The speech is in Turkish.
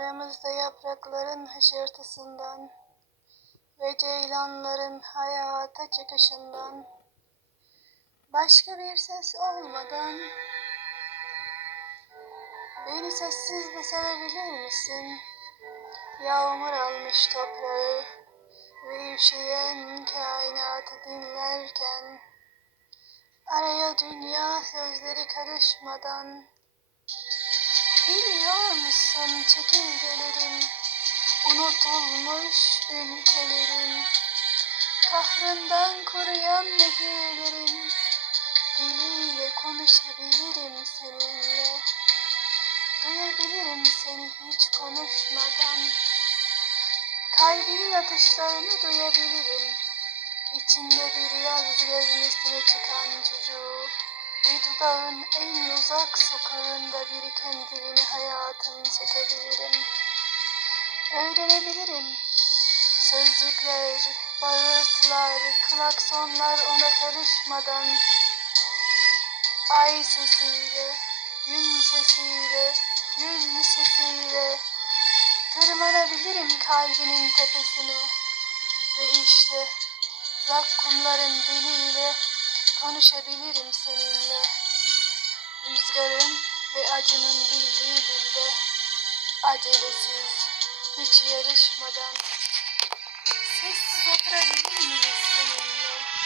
Aramızda yaprakların hışırtısından ve ceylanların hayata çıkışından. Başka bir ses olmadan beni sessiz de sevebilir misin? Yağmur almış toprağı ve üşüyen kainatı dinlerken araya dünya sözleri karışmadan. Biliyor musun unutulmuş ülkelerin kahrından kuruyan nehirlerin diliyle konuşabilirim seninle. Duyabilirim seni hiç konuşmadan. Kalbinin atışlarını duyabilirim. İçinde bir yaz gezmesine çıkan çocuğu bir dudağın en uzak sokağında biriken dilini hayatın çekebilirim öğrenebilirim. Sözcükler, bağırtılar, klaksonlar ona karışmadan. Ay sesiyle, gün sesiyle, gül sesiyle Tırmanabilirim kalbinin tepesine. Ve işte zakkumların diliyle konuşabilirim seninle. Rüzgarın ve acının bildiği dilde Acelesiz, hiç yarışmadan Sessiz oturabilir miyiz?